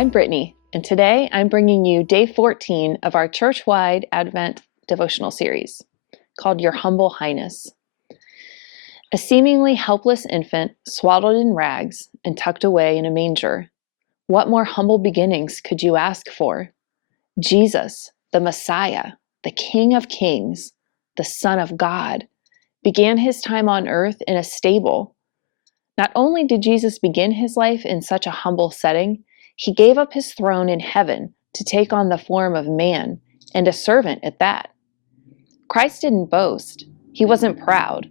I'm Brittany, and today I'm bringing you day 14 of our church-wide Advent devotional series called Your Humble Highness. A seemingly helpless infant swaddled in rags and tucked away in a manger. What more humble beginnings could you ask for? Jesus, the Messiah, the King of Kings, the Son of God, began his time on earth in a stable. Not only did Jesus begin his life in such a humble setting, he gave up his throne in heaven to take on the form of man, and a servant at that. Christ didn't boast. He wasn't proud.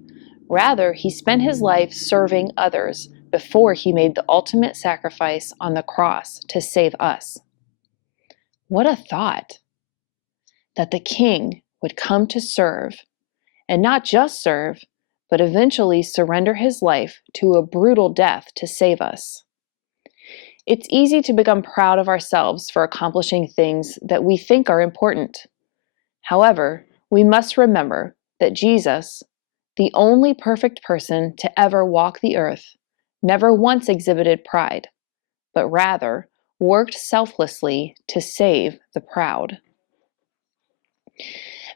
Rather, he spent his life serving others before he made the ultimate sacrifice on the cross to save us. What a thought! That the King would come to serve, and not just serve, but eventually surrender his life to a brutal death to save us. It's easy to become proud of ourselves for accomplishing things that we think are important. However, we must remember that Jesus, the only perfect person to ever walk the earth, never once exhibited pride, but rather worked selflessly to save the proud.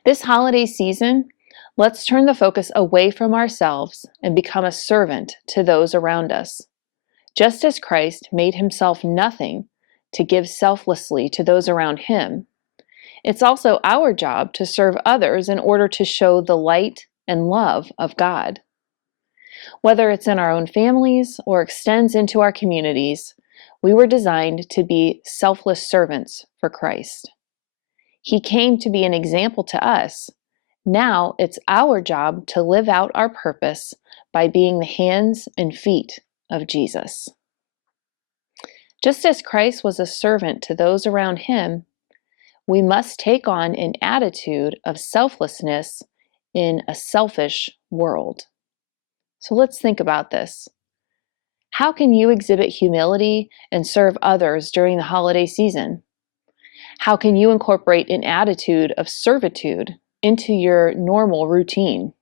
This holiday season, let's turn the focus away from ourselves and become a servant to those around us. Just as Christ made himself nothing to give selflessly to those around him, it's also our job to serve others in order to show the light and love of God. Whether it's in our own families or extends into our communities, we were designed to be selfless servants for Christ. He came to be an example to us. Now it's our job to live out our purpose by being the hands and feet of Jesus. Just as Christ was a servant to those around him, we must take on an attitude of selflessness in a selfish world. So let's think about this. How can you exhibit humility and serve others during the holiday season? How can you incorporate an attitude of servitude into your normal routine?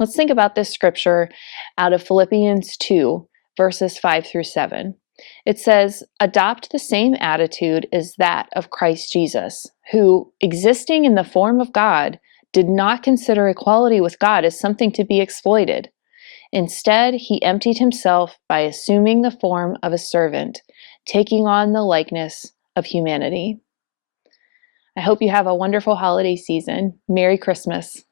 Let's think about this scripture out of Philippians 2, verses 5 through 7. It says, "Adopt the same attitude as that of Christ Jesus, who, existing in the form of God, did not consider equality with God as something to be exploited. Instead, he emptied himself by assuming the form of a servant, taking on the likeness of humanity." I hope you have a wonderful holiday season. Merry Christmas.